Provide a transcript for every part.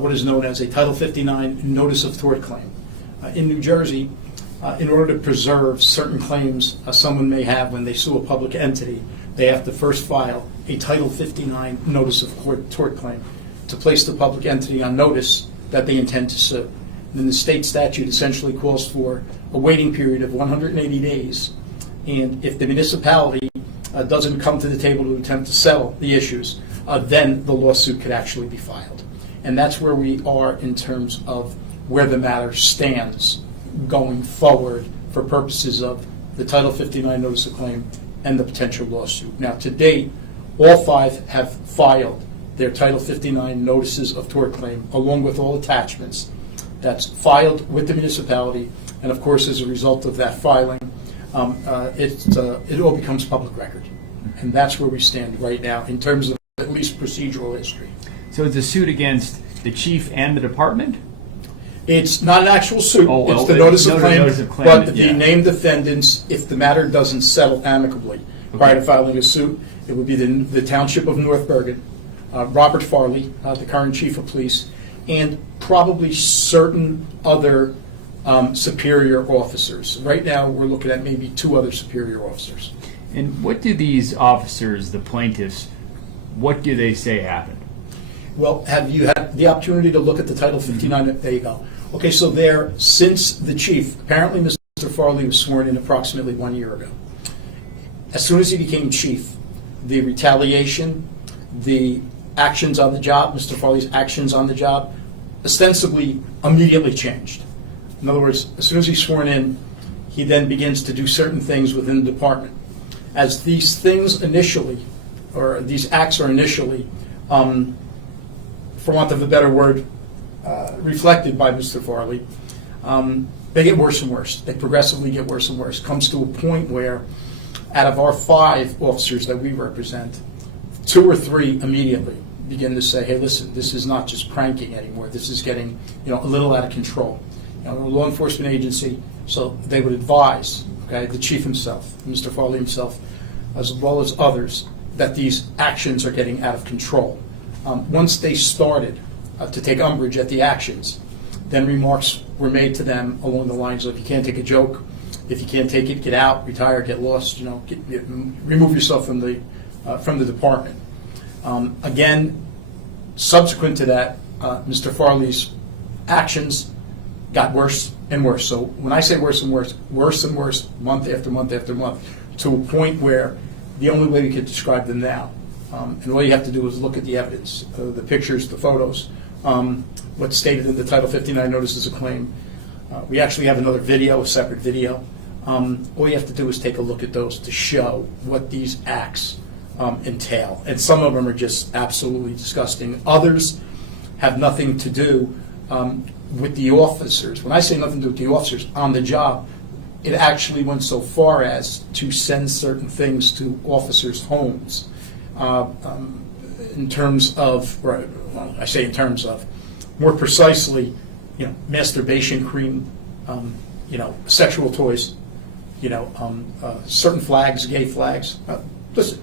what is known as a Title 59 Notice of Tort Claim. In New Jersey, in order to preserve certain claims someone may have when they sue a public entity, they have to first file a Title 59 Notice of Tort Claim to place the public entity on notice that they intend to sue. And then the state statute essentially calls for a waiting period of 180 days, and if the municipality doesn't come to the table to attempt to settle the issues, then the lawsuit could actually be filed. And that's where we are in terms of where the matter stands going forward for purposes of the Title 59 Notice of Claim and the potential lawsuit. Now, to date, all 5 have filed their Title 59 Notices of Tort Claim along with all attachments. That's filed with the municipality, and of course, as a result of that filing, it all becomes public record. And that's where we stand right now in terms of at least procedural history. So it's a suit against the chief and the department? It's not an actual suit. Oh, well, it's the notice of claim, but the yeah. named defendants, if the matter doesn't settle amicably prior to filing a suit, it would be the Township of North Bergen, Robert Farley, the current chief of police, and probably certain other superior officers. Right now, we're looking at maybe 2 other superior officers. And what do these officers, the plaintiffs, what do they say happened? Well, have you had the opportunity to look at the Title 59? There you go. Okay, so there, since the chief, apparently Mr. Farley was sworn in approximately 1 year ago. As soon as he became chief, the retaliation, the actions on the job, Mr. Farley's actions on the job, ostensibly immediately changed. In other words, as soon as he's sworn in, he then begins to do certain things within the department. As these things initially, or these acts are initially, for want of a better word, reflected by Mr. Farley, they get worse and worse. They progressively get worse and worse. Comes to a point where, out of our 5 officers that we represent, 2 or 3 immediately begin to say, "Hey, listen, this is not just pranking anymore. This is getting, a little out of control." We're a law enforcement agency, so they would advise, the chief himself, Mr. Farley himself, as well as others, that these actions are getting out of control. Once they started to take umbrage at the actions, then remarks were made to them along the lines of, "You can't take a joke. If you can't take it, get out, retire, get lost. Remove yourself from the department." Again, subsequent to that, Mr. Farley's actions got worse and worse. So when I say worse and worse, worse and worse, month after month after month, to a point where the only way we could describe them now, and all you have to do is look at the evidence, the pictures, the photos, what's stated in the Title 59 Notices of Claim. We actually have another video, a separate video. All you have to do is take a look at those to show what these acts entail. And some of them are just absolutely disgusting. Others have nothing to do with the officers. When I say nothing to do with the officers on the job, it actually went so far as to send certain things to officers' homes in terms of, I say in terms of, more precisely, masturbation cream, sexual toys, certain flags, gay flags. Listen,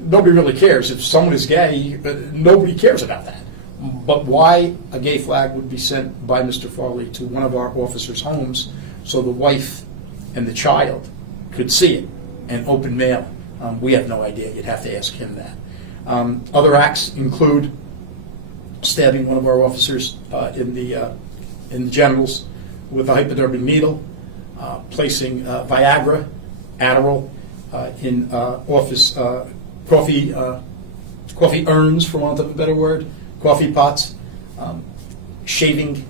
nobody really cares. If someone is gay, nobody cares about that. But why a gay flag would be sent by Mr. Farley to one of our officers' homes so the wife and the child could see it and open mail, we have no idea. You'd have to ask him that. Other acts include stabbing one of our officers in the genitals with a hypodermic needle, placing Viagra, Adderall in office coffee urns, for want of a better word, coffee pots, shaving.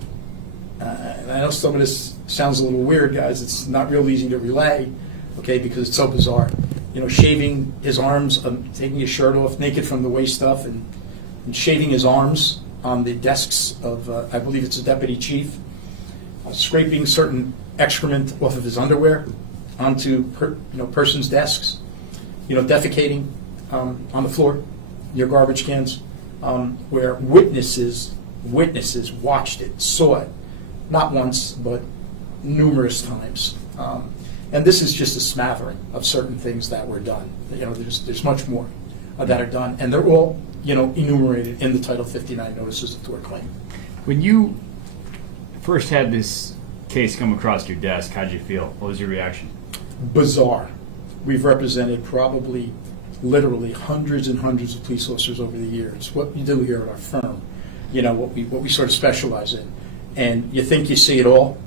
And I know some of this sounds a little weird, guys. It's not real easy to relay, because it's so bizarre. Shaving his arms, taking his shirt off, naked from the waist up, and shaving his arms on the desks of, I believe it's a deputy chief, scraping certain excrement off of his underwear onto persons' desks, defecating on the floor, near garbage cans, where witnesses watched it, saw it, not once, but numerous times. And this is just a smattering of certain things that were done. There's much more that are done, and they're all enumerated in the Title 59 notices of tort claim. When you first had this case come across your desk, how'd you feel? What was your reaction? Bizarre. We've represented probably literally hundreds and hundreds of police officers over the years. What you do here at our firm, what we sort of specialize in. And you think you see it all.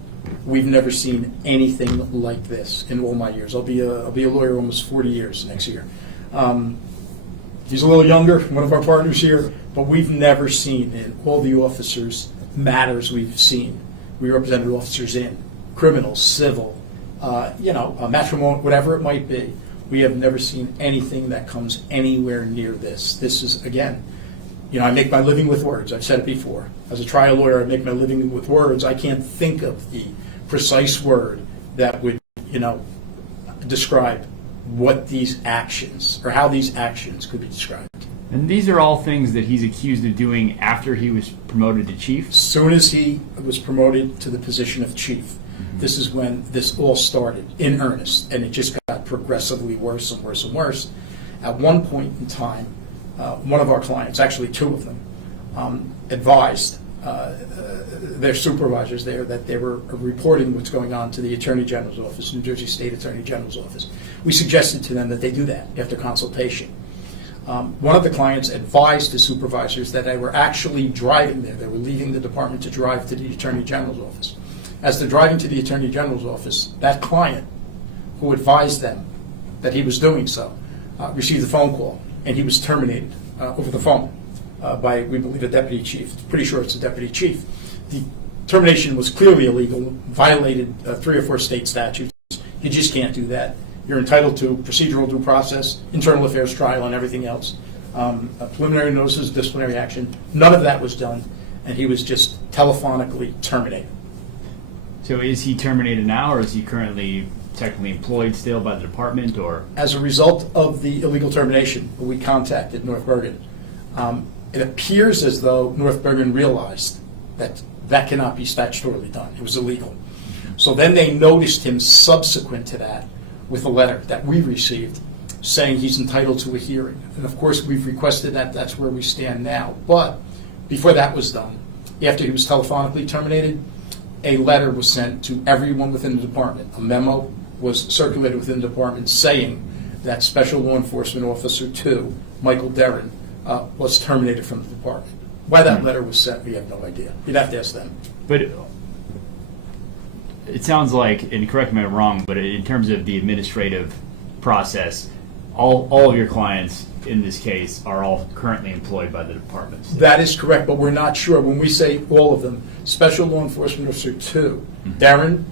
We've never seen anything like this in all my years. I'll be a lawyer almost 40 years next year. He's a little younger, one of our partners here, but we've never seen in all the officers matters we've seen. We represented officers in criminal, civil, matrimonial, whatever it might be. We have never seen anything that comes anywhere near this. This is, again, I make my living with words. I've said it before. As a trial lawyer, I make my living with words. I can't think of the precise word that would, describe what these actions, or how these actions could be described. And these are all things that he's accused of doing after he was promoted to chief? As soon as he was promoted to the position of chief, this is when this all started in earnest, and it just got progressively worse and worse and worse. At one point in time, one of our clients, actually two of them, advised their supervisors there that they were reporting what's going on to the Attorney General's office, New Jersey State Attorney General's office. We suggested to them that they do that after consultation. One of the clients advised the supervisors that they were actually driving there. They were leaving the department to drive to the Attorney General's office. As they're driving to the Attorney General's office, that client who advised them that he was doing so received a phone call, and he was terminated over the phone by, we believe, a deputy chief. Pretty sure it's a deputy chief. The termination was clearly illegal, violated 3 or 4 state statutes. You just can't do that. You're entitled to procedural due process, internal affairs trial, and everything else. Preliminary notices, disciplinary action. None of that was done, and he was just telephonically terminated. So is he terminated now, or is he currently technically employed still by the department? Or as a result of the illegal termination, we contacted North Bergen. It appears as though North Bergen realized that that cannot be statutorily done. It was illegal. So then they noticed him subsequent to that with a letter that we received saying he's entitled to a hearing. And of course, we've requested that. That's where we stand now. But before that was done, after he was telephonically terminated, a letter was sent to everyone within the department. A memo was circulated within the department saying that Special Law Enforcement Officer 2, Michael Derrin, was terminated from the department. Why that letter was sent, we have no idea. You'd have to ask them. But it sounds like, and correct me if I'm wrong, but in terms of the administrative process, all of your clients in this case are all currently employed by the department. That is correct, but we're not sure. When we say all of them, Special Law Enforcement Officer 2, Darren,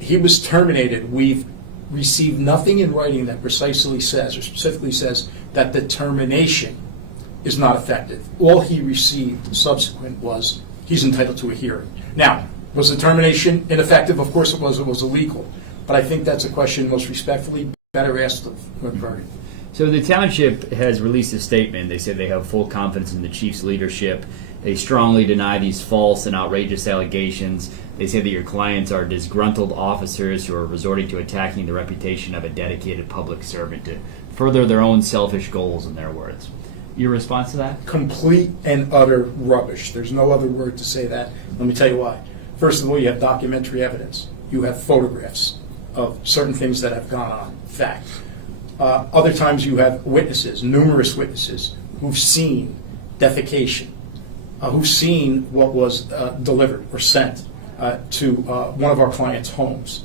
he was terminated. We've received nothing in writing that precisely says, or specifically says, that the termination is not effective. All he received subsequent was he's entitled to a hearing. Now, was the termination ineffective? Of course it was. It was illegal. But I think that's a question most respectfully better asked of Bergen. So the township has released a statement. They say they have full confidence in the chief's leadership. They strongly deny these false and outrageous allegations. They say that your clients are disgruntled officers who are resorting to attacking the reputation of a dedicated public servant to further their own selfish goals, in their words. Your response to that? Complete and utter rubbish. There's no other word to say that. Let me tell you why. First of all, you have documentary evidence. You have photographs of certain things that have gone on. Fact. Other times you have witnesses, numerous witnesses, who've seen defecation, who've seen what was delivered or sent to one of our clients' homes.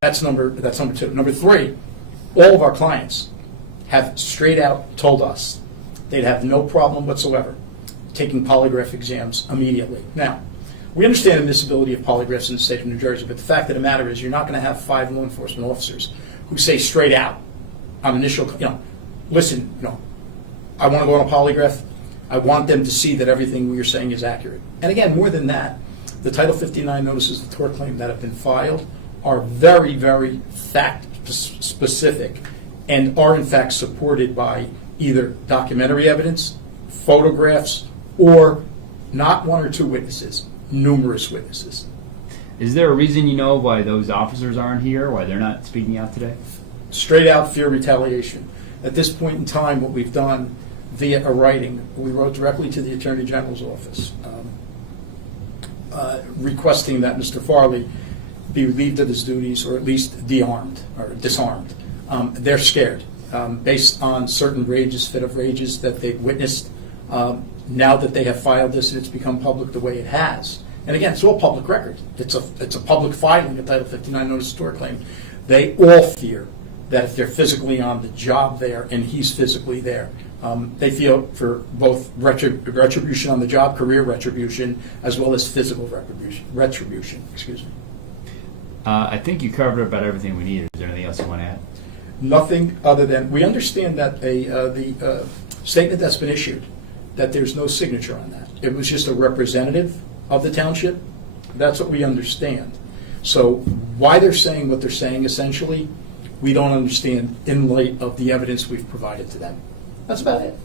That's number 2. Number 3, all of our clients have straight out told us they'd have no problem whatsoever taking polygraph exams immediately. Now, we understand the admissibility of polygraphs in the state of New Jersey, but the fact of the matter is you're not going to have 5 law enforcement officers who say straight out on initial, listen, I want to go on a polygraph. I want them to see that everything we are saying is accurate. And again, more than that, the Title 59 notices of tort claim that have been filed are very, very fact-specific and are in fact supported by either documentary evidence, photographs, or not 1 or 2 witnesses, numerous witnesses. Is there a reason you know why those officers aren't here, why they're not speaking out today? Straight out fear retaliation. At this point in time, what we've done, via a writing. We wrote directly to the Attorney General's office requesting that Mr. Farley be relieved of his duties, or at least de-armed or disarmed. They're scared based on certain fit of rages that they've witnessed. Now that they have filed this and it's become public the way it has, and again, it's all public record. It's a public filing, a Title 59 notice of tort claim. They all fear that if they're physically on the job there and he's physically there, they feel for both retribution on the job, career retribution, as well as physical retribution. Excuse me. I think you covered about everything we needed. Is there anything else you want to add? Nothing other than we understand that the statement that's been issued, that there's no signature on that. It was just a representative of the township. That's what we understand. So why they're saying what they're saying, essentially, we don't understand in light of the evidence we've provided to them. That's about it.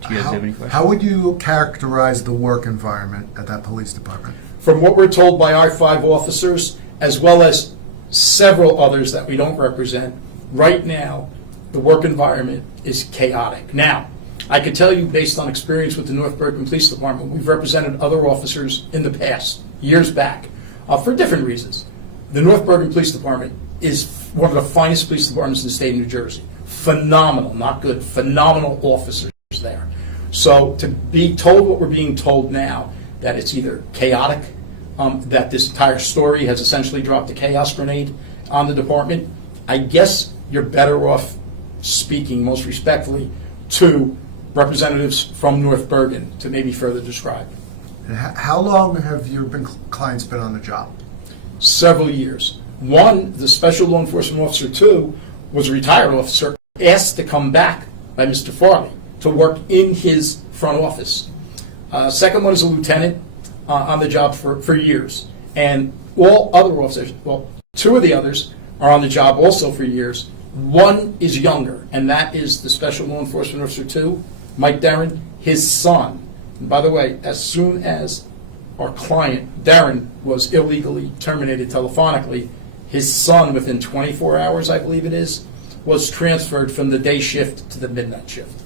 Do you guys have any questions? How would you characterize the work environment at that police department? From what we're told by our 5 officers, as well as several others that we don't represent, right now, the work environment is chaotic. Now, I can tell you, based on experience with the North Bergen Police Department, we've represented other officers in the past, years back, for different reasons. The North Bergen Police Department is one of the finest police departments in the state of New Jersey. Phenomenal, not good, phenomenal officers there. So to be told what we're being told now, that it's either chaotic, that this entire story has essentially dropped a chaos grenade on the department, I guess you're better off speaking most respectfully to representatives from North Bergen to maybe further describe. And how long have your clients been on the job? Several years. One, the special law enforcement officer, 2, was a retired officer, asked to come back by Mr. Farley to work in his front office. Second one is a lieutenant on the job for years. And all other officers, well, 2 of the others are on the job also for years. One is younger, and that is the special law enforcement officer 2, Mike Darren, his son. And by the way, as soon as our client, Darren, was illegally terminated telephonically, his son, within 24 hours, I believe it is, was transferred from the day shift to the midnight shift.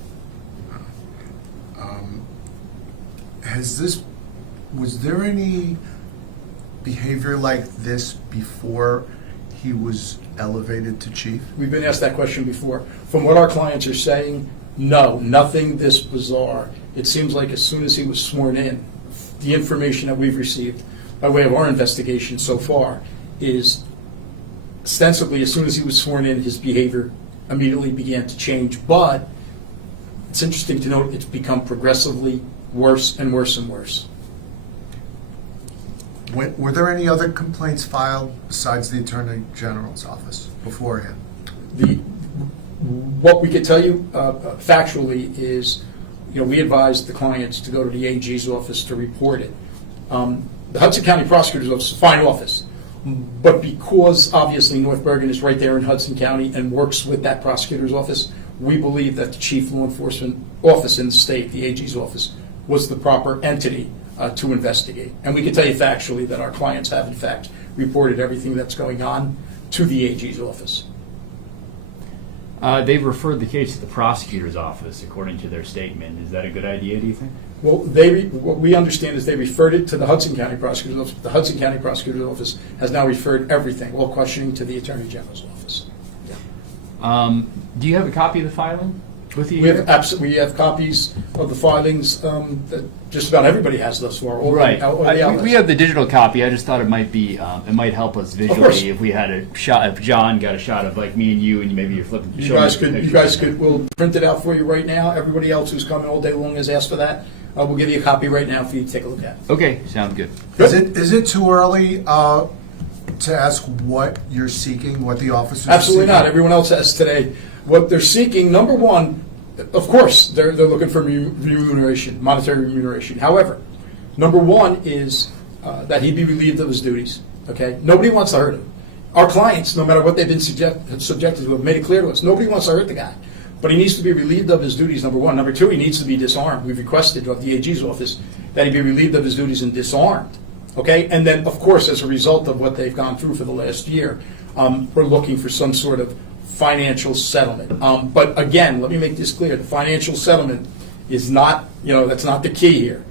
Was there any behavior like this before he was elevated to chief? We've been asked that question before. From what our clients are saying, no, nothing this bizarre. It seems like as soon as he was sworn in, the information that we've received by way of our investigation so far is ostensibly as soon as he was sworn in, his behavior immediately began to change. But it's interesting to note it's become progressively worse and worse and worse. Were there any other complaints filed besides the Attorney General's office beforehand? What we could tell you factually is, we advised the clients to go to the AG's office to report it. The Hudson County Prosecutor's Office is a fine office, but because obviously North Bergen is right there in Hudson County and works with that prosecutor's office, we believe that the chief law enforcement office in the state, the AG's office, was the proper entity to investigate. And we can tell you factually that our clients have in fact reported everything that's going on to the AG's office. They've referred the case to the prosecutor's office, according to their statement. Is that a good idea, do you think? Well, what we understand is they referred it to the Hudson County Prosecutor's Office. The Hudson County Prosecutor's Office has now referred everything, all questioning, to the Attorney General's office. Do you have a copy of the filing with you? We have copies of the filings that just about everybody has thus far. Right. We We have the digital copy. I just thought it might be, it might help us course. visually if we had a shot, if John got a shot of like me and you, and maybe you're flipping. You guys could. We'll print it out for you right now. Everybody else who's coming all day long has asked for that. We'll give you a copy right now for you to take a look at. Okay, sounds good. Is it too early to ask what you're seeking, what the officers are Absolutely seeking? not. Everyone else has today. What they're seeking, number one, of course, they're looking for remuneration, monetary remuneration. However, number one is that he be relieved of his duties. Okay, nobody wants to hurt him. Our clients, no matter what they've been subjected to, have made it clear to us. Nobody wants to hurt the guy, but he needs to be relieved of his duties. Number one. Number two, he needs to be disarmed. We've requested of the AG's office that he be relieved of his duties and disarmed. Okay, and then of course, as a result of what they've gone through for the last year, we're looking for some sort of financial settlement. But again, let me make this clear, the financial settlement is not, that's not the key here.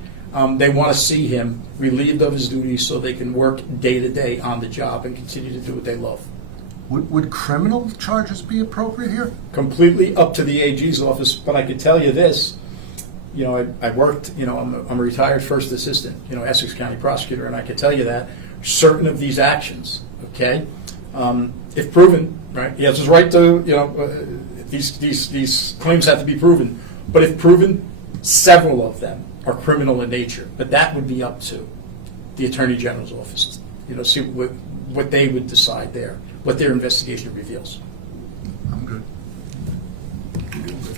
They want to see him relieved of his duties so they can work day to day on the job and continue to do what they love. Would criminal charges be appropriate here? Completely up to the AG's office, but I can tell you this, I worked, I'm a retired first assistant, Essex County prosecutor, and I can tell you that certain of these actions, okay, if proven, right, he has his right to, these claims have to be proven, but if proven, several of them are criminal in nature, but that would be up to the Attorney General's office, see what they would decide there, what their investigation reveals. I'm good.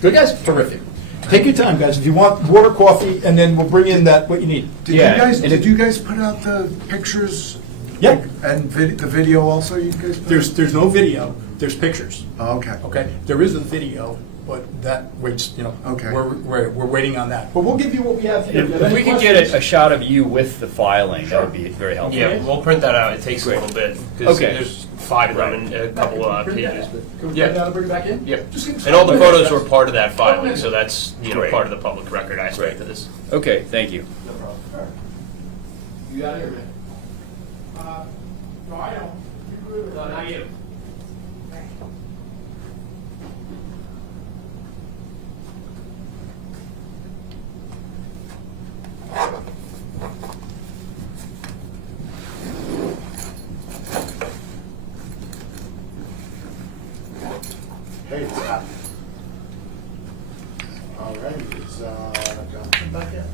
Good, guys? Terrific. Take your time, guys. If you want water, coffee, and then we'll bring in what you need. Did you guys put out the pictures? Yep. And the video also, you guys put out? There's no video. There's pictures. Oh, okay. Okay. There is a video, but that waits. Okay. We're waiting on that. But we'll give you what we have here. If we could get a shot of you with the filing, that would be very helpful. Yeah, we'll print that out. It takes a little bit because Okay. there's 5 of them in a couple pages. Can we Yeah. bring that and bring it back in? Yeah, Just give us and all the 5 photos minutes. were part of that filing, so that's Great. part of the public record aspect Great. of this. Okay, thank you. No problem. All right. You got it here, man? No, I don't. No, not you. Hey, it's Scott. All right, it's Jonathan back here.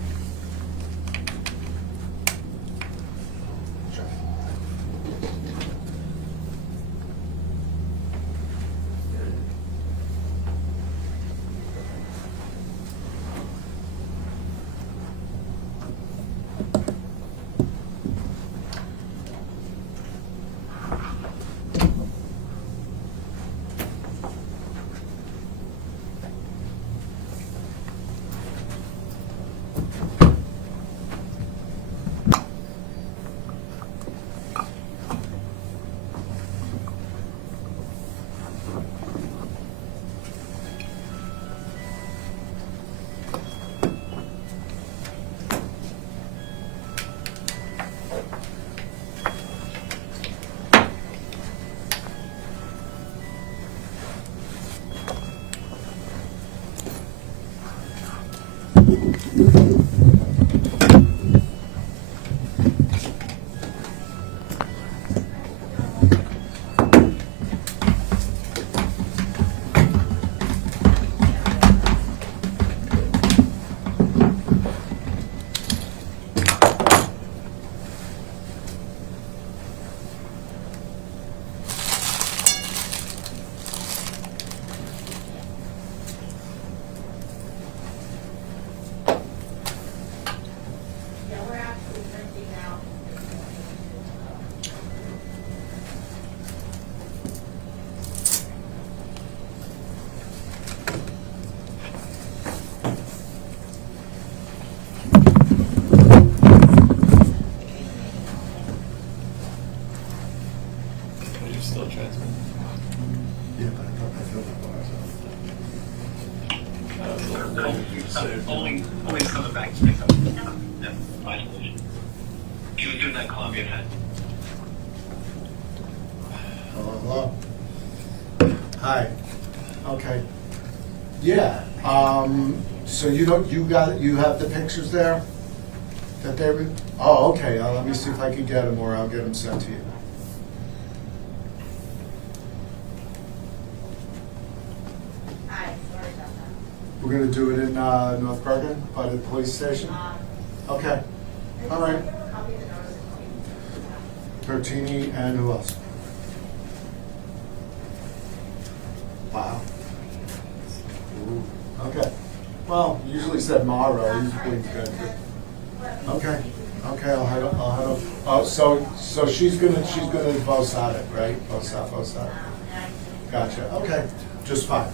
Yeah, but I thought I filled it was. Only coming back to pick up. Yeah, isolation. He was doing that Columbia head. Hello. Hi. Okay. Yeah. So you have the pictures there? That they were? Oh, okay. Let me see if I can get them, or I'll get them sent to you. Hi, sorry about that. We're gonna do it in North Bergen by the police station. Okay. All right. Copy the notice of Bertini and who else? Wow. Ooh. Okay. Well, usually said Morrow. Usually good. Okay. Okay. I'll head up. Oh, so she's gonna both side it, right? Both side. Gotcha. Okay. Just fine.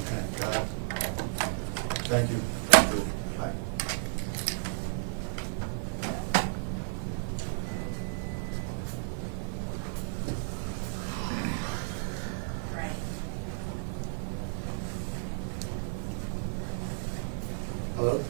Okay. Got it. Thank you. Bye. Hello?